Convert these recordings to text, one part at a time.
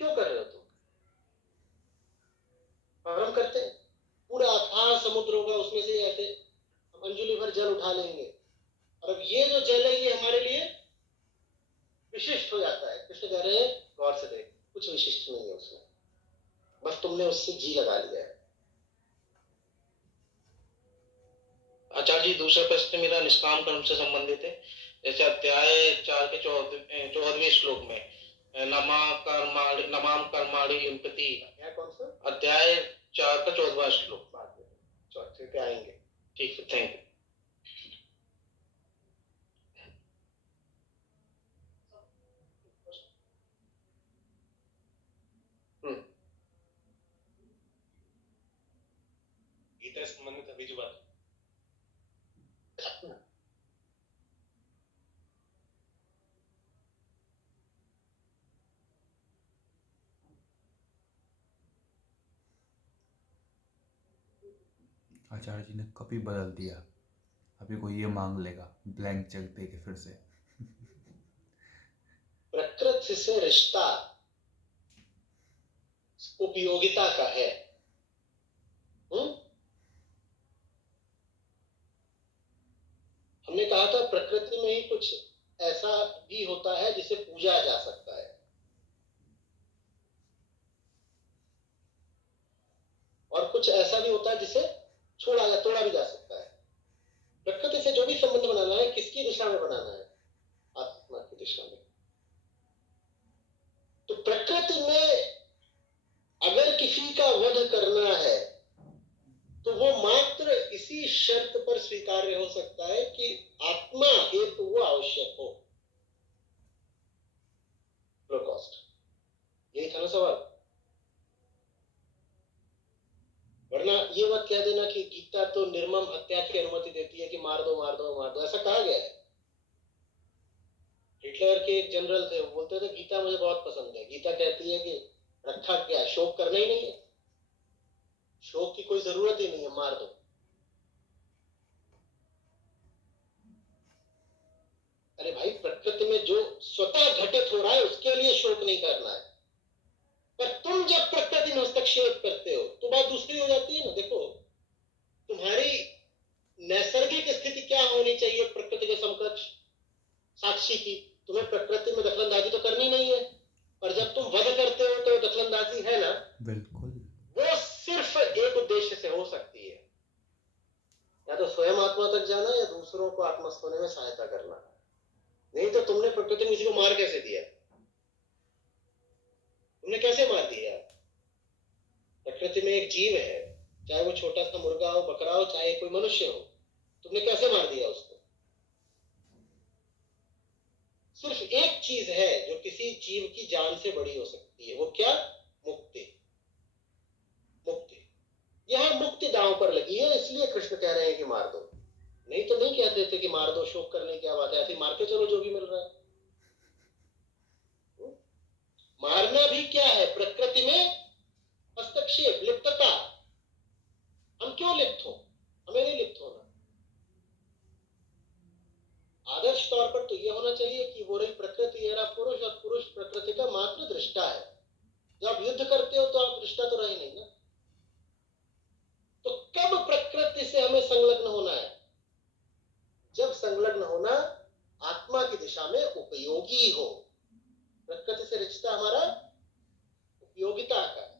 क्यों कर रहे हो तुम? और हम करते हैं, पूरा अथाह समुद्र होगा, उसमें से ऐसे हम अंजुलि भर जल उठा लेंगे, और अब ये जो जल है ये हमारे लिए विशिष्ट हो जाता है। कृष्ण कह रहे हैं गौर से देख, कुछ विशिष्ट नहीं है उसमें, बस तुमने उससे जी लगा लिया है। आचार्य जी, दूसरा प्रश्न मेरा निष्काम कर्म से संबंधित है। जैसे अध्याय 4 के 14वें श्लोक में नमाम कर्माणि लिम्पति, कौन सा अध्याय 4 का 14वां श्लोक, बाद में चौथे पे आएंगे। ठीक है, थैंक यू। गीता से संबंधित अभी जो बात आचार्य जी ने कभी बदल दिया, अभी कोई ये मांग लेगा ब्लैंक चेक दे के फिर से। प्रकृति से रिश्ता उपयोगिता का है। हमने कहा था प्रकृति में ही कुछ ऐसा भी होता है जिसे पूजा जा सकता है, और कुछ ऐसा भी होता है जिसे तोड़ा भी जा सकता है। प्रकृति से जो भी संबंध बनाना है, किसकी दिशा में बनाना है? आत्मा की दिशा में। तो प्रकृति में अगर किसी का वध करना है तो वो मात्र इसी शर्त पर स्वीकार्य हो सकता है कि आत्मा हेतु वो आवश्यक हो। होलोकॉस्ट, यही था ना सवाल। वरना ये मत कह देना कि गीता तो निर्मम हत्या की अनुमति देती है कि मार दो मार दो मार दो, ऐसा कहा गया है। हिटलर के एक जनरल थे, वो बोलते थे गीता मुझे बहुत पसंद है। गीता कहती है कि रखा क्या, शोक करना ही नहीं है, शोक की कोई जरूरत ही नहीं है, मार दो। अरे भाई, प्रकृति में जो स्वतः घटित हो रहा है उसके लिए शोक नहीं करना है, पर तुम जब प्रकृति में हस्तक्षेप करते हो तो बात दूसरी हो जाती है ना। देखो, तुम्हारी नैसर्गिक स्थिति क्या होनी चाहिए प्रकृति के समकक्ष, साक्षी की? तुम्हें प्रकृति में दखलंदाजी तो करनी नहीं है, पर जब तुम वध करते हो तो दखलंदाजी है ना। बिल्कुल। वो सिर्फ एक उद्देश्य से हो सकती है, या तो स्वयं आत्मा तक जाना या दूसरों को आत्मस्थ होने में सहायता करना। नहीं तो तुमने प्रकृति में किसी को मार कैसे दिया? तुमने कैसे मार दिया? प्रकृति में एक जीव है, चाहे वो छोटा सा मुर्गा हो, बकरा हो, चाहे कोई मनुष्य हो, तुमने कैसे मार दिया उसको? सिर्फ एक चीज है जो किसी जीव की जान से बड़ी हो सकती है, वो क्या? मुक्ति। मुक्ति, यह मुक्ति दांव पर लगी है, इसलिए कृष्ण कह रहे हैं कि मार दो। नहीं तो नहीं कहते थे कि मार दो, शोक करने की क्या बात है, ऐसे मारते चलो जो भी मिल रहा है। मारना भी क्या है? प्रकृति में हस्तक्षेप, लिप्तता। हम क्यों लिप्त हो? हमें नहीं लिप्त होना। आदर्श तौर पर तो यह होना चाहिए कि वो रही प्रकृति, ये रहा पुरुष, और पुरुष प्रकृति का मात्र दृष्टा है। जब आप युद्ध करते हो तो आप दृष्टा तो रहे नहीं ना। तो कब प्रकृति से हमें संलग्न होना है? जब संलग्न होना आत्मा की दिशा में उपयोगी हो। प्रकृति से रिश्ता हमारा उपयोगिता का है।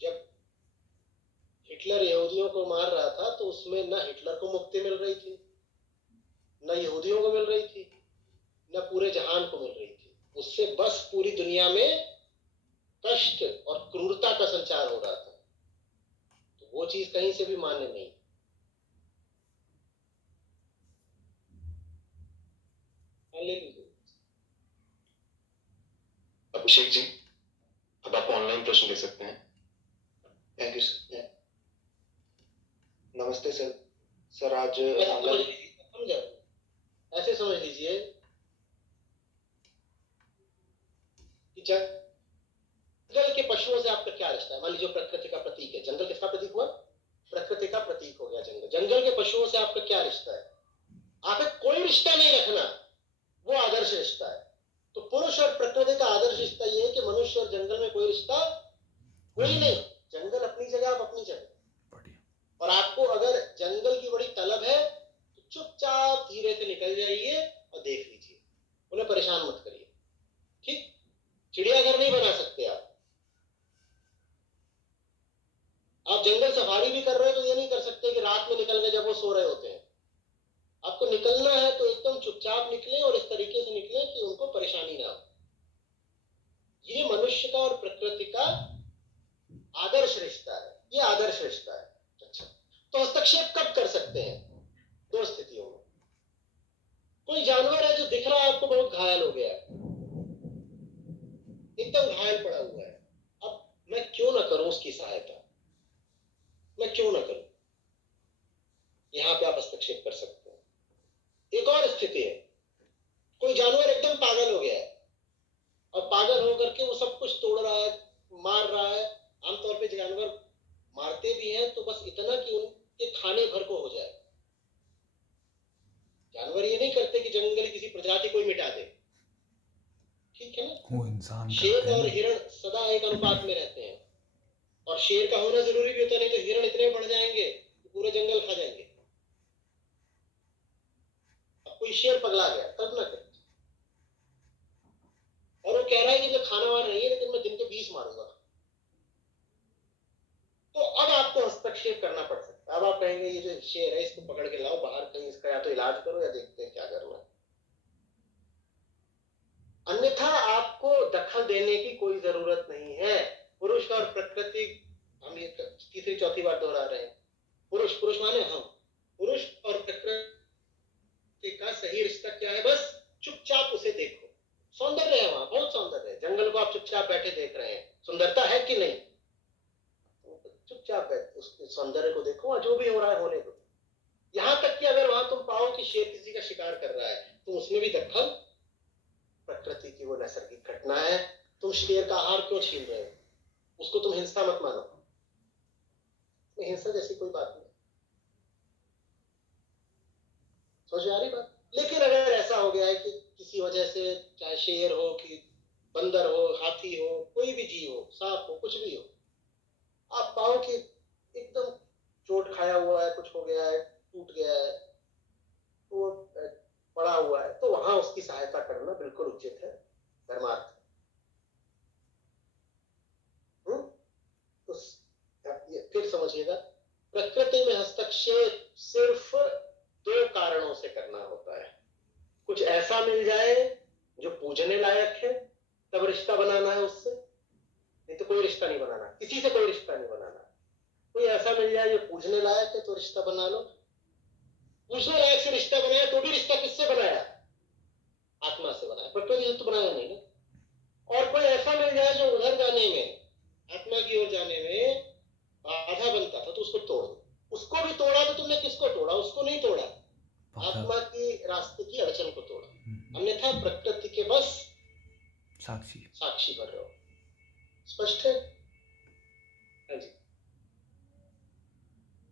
जब हिटलर यहूदियों को मार रहा था तो उसमें न हिटलर को मुक्ति मिल रही थी, न यहूदियों को मिल रही थी, न पूरे जहान को मिल रही थी। उससे बस पूरी दुनिया में कष्ट और क्रूरता का संचार हो रहा था। तो वो चीज कहीं से भी मान्य नहीं। अभिषेक जी, अब आप ऑनलाइन प्रश्न ले सकते हैं। Thank you sir. नमस्ते सर। सर आज ऐसे समझ लीजिए कि जंगल के पशुओं से आपका क्या रिश्ता है? मान लीजिए प्रकृति का प्रतीक है जंगल। किसका प्रतीक हुआ? प्रकृति का प्रतीक हो गया जंगल। जंगल के पशुओं से आपका क्या रिश्ता है? आपका कोई रिश्ता नहीं रखना, जंगल में कोई रिश्ता कोई नहीं, जंगल अपनी जगह, आप अपनी जगह। बढ़िया। और आपको अगर जंगल की बड़ी तलब है तो चुपचाप धीरे से निकल जाइए और देख लीजिए, उन्हें परेशान मत करिए। ठीक, चिड़ियाघर नहीं बना सकते आप जंगल सफारी भी कर रहे हो तो ये नहीं कर सकते कि रात में निकल गए जब वो सो रहे होते हैं। आपको निकलना है तो एकदम चुपचाप निकलें और इस तरीके से निकलें कि उनको परेशानी ना हो। ये मनुष्य का और प्रकृति का आदर्श रिश्ता है, ये आदर्श रिश्ता है। अच्छा, तो हस्तक्षेप कब कर सकते हैं? दो स्थितियों में। कोई जानवर है जो दिख रहा है आपको बहुत घायल हो गया है, एकदम घायल पड़ा हुआ है, अब मैं क्यों ना करूं उसकी सहायता, मैं क्यों ना करूं, यहां पे आप हस्तक्षेप कर सकते हैं। एक और स्थिति है, कोई जानवर एकदम पागल हो गया है और पागल होकर के वो सब कुछ तोड़ रहा है, मार रहा है। आमतौर पे जानवर मारते भी हैं तो बस इतना कि उनके खाने भर को हो जाए। जानवर ये नहीं करते कि जंगल की किसी प्रजाति को ही मिटा दे, ठीक है ना। वो इंसान शेर करते हैं और ना। हिरण सदा एक अनुपात में रहते हैं, और शेर का होना जरूरी भी होता है, नहीं तो हिरण इतने बढ़ जाएंगे कि पूरे जंगल खा जाएंगे। अब कोई शेर पगला गया तब ना करे, और वो कह रहा है कि मुझे खाना वाना नहीं है लेकिन मैं दिन के 20 मारूंगा, तो अब आपको हस्तक्षेप करना पड़ सकता है। अब आप कहेंगे ये जो शेर है इसको पकड़ के लाओ बाहर कहीं, इसका या तो इलाज करो या देखते हैं क्या करना है। अन्यथा आपको दखल देने की कोई जरूरत नहीं है। पुरुष और प्रकृति, हम ये तीसरी चौथी बार दोहरा रहे हैं, पुरुष पुरुष माने हम, पुरुष और प्रकृति का सही रिश्ता क्या है? बस चुपचाप उसे देखो। सौंदर्य है वहां, बहुत सौंदर्य है, जंगल को आप चुपचाप बैठे देख रहे हैं, सुंदरता है कि नहीं? चुपचाप बैठ उसके सौंदर्य को देखो और जो भी हो रहा है होने दो। यहां तक कि अगर वहां तुम पाओ कि शेर किसी का शिकार कर रहा है तो उसमें भी दखल, प्रकृति की वो नैसर्गिक घटना है। तुम शेर का आहार क्यों छीन रहे हो? उसको तुम हिंसा मत मानो, हिंसा जैसी कोई बात नहीं। समझ आ रही बात? लेकिन अगर ऐसा हो गया है कि किसी वजह से, चाहे शेर हो कि बंदर हो, हाथी हो, कोई भी जीव हो, सांप हो, कुछ भी हो, आप पाओ कि एकदम चोट खाया हुआ है, कुछ हो गया है, टूट गया है, तो पड़ा हुआ है, तो वहां उसकी सहायता करना बिल्कुल उचित है, धर्मार्थ। तो फिर समझिएगा, प्रकृति में हस्तक्षेप सिर्फ दो कारणों से करना होता है। कुछ ऐसा मिल जाए जो पूजने लायक है, तब रिश्ता बनाना है उससे, नहीं तो कोई रिश्ता नहीं बनाना, किसी से कोई रिश्ता नहीं बनाना। कोई ऐसा मिल जाए जो पूजने लायक है तो रिश्ता बना लो। पूजने लायक से रिश्ता बनाया तो भी रिश्ता किससे बनाया? आत्मा से बनाया, प्रकृति से तो बनाया नहीं ना। और कोई ऐसा मिल जाए जो उधर जाने में, आत्मा की ओर जाने में बाधा बनता था तो उसको तोड़ दो। उसको भी तोड़ा तो तुमने किसको तोड़ा? उसको नहीं तोड़ा, आत्मा की रास्ते की अड़चन को तोड़ा। अन्यथा प्रकृति के बस साक्षी साक्षी बन रहे हो। स्पष्ट है?